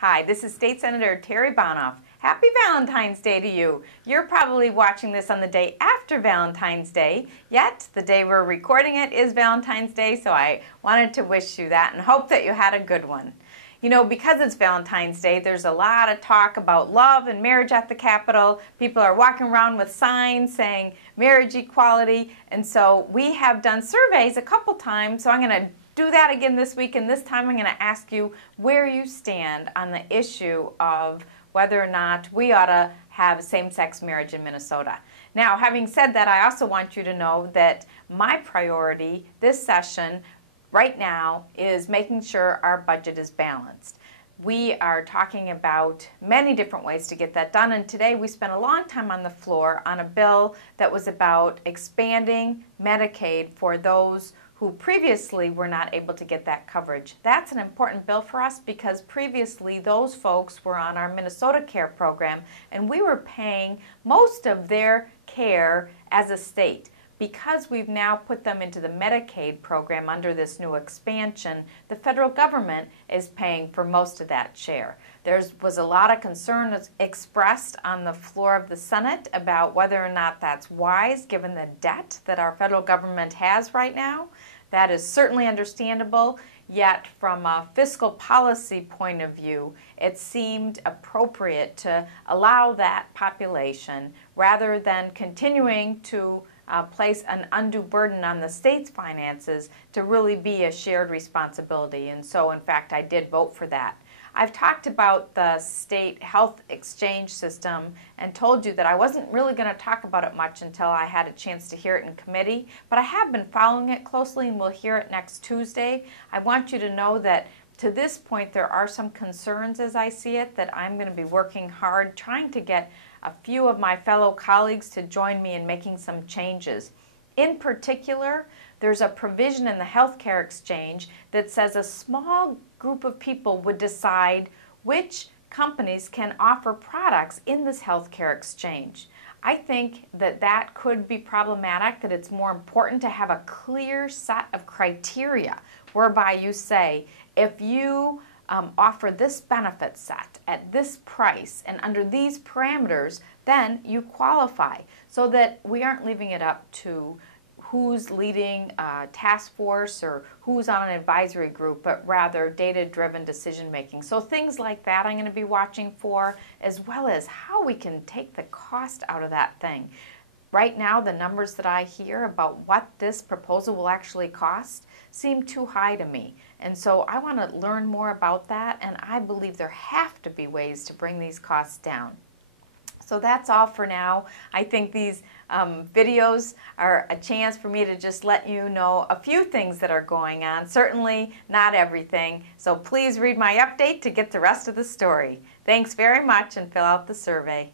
Hi, this is State Senator Terri Bonoff. Happy Valentine's Day to you. You're probably watching this on the day after Valentine's Day, yet the day we're recording it is Valentine's Day, so I wanted to wish you that and hope that you had a good one. You know, because it's Valentine's Day, there's a lot of talk about love and marriage at the Capitol. People are walking around with signs saying marriage equality, and so we have done surveys a couple times, so I'm going to do that again this week, and this time I'm going to ask you where you stand on the issue of whether or not we ought to have same-sex marriage in Minnesota. Now, having said that, I also want you to know that my priority this session right now is making sure our budget is balanced. We are talking about many different ways to get that done, and today we spent a long time on the floor on a bill that was about expanding Medicaid for those who previously were not able to get that coverage. That's an important bill for us because previously those folks were on our Minnesota Care program and we were paying most of their care as a state. Because we've now put them into the Medicaid program under this new expansion, the federal government is paying for most of that share. There was a lot of concern expressed on the floor of the Senate about whether or not that's wise given the debt that our federal government has right now. That is certainly understandable, yet from a fiscal policy point of view, it seemed appropriate to allow that population rather than continuing to place an undue burden on the state's finances to really be a shared responsibility. And so, in fact, I did vote for that. I've talked about the state health exchange system and told you that I wasn't really going to talk about it much until I had a chance to hear it in committee, but I have been following it closely and we'll hear it next Tuesday. I want you to know that to this point there are some concerns as I see it that I'm going to be working hard trying to get a few of my fellow colleagues to join me in making some changes. In particular, there's a provision in the healthcare exchange that says a small group of people would decide which companies can offer products in this healthcare exchange. I think that that could be problematic, that it's more important to have a clear set of criteria whereby you say, if you offer this benefit set at this price and under these parameters, then you qualify, so that we aren't leaving it up to who's leading a task force or who's on an advisory group, but rather data-driven decision-making. So things like that I'm going to be watching for, as well as how we can take the cost out of that thing. Right now, the numbers that I hear about what this proposal will actually cost seem too high to me. And so I want to learn more about that, and I believe there have to be ways to bring these costs down. So that's all for now. I think these videos are a chance for me to just let you know a few things that are going on. Certainly not everything. So please read my update to get the rest of the story. Thanks very much and fill out the survey.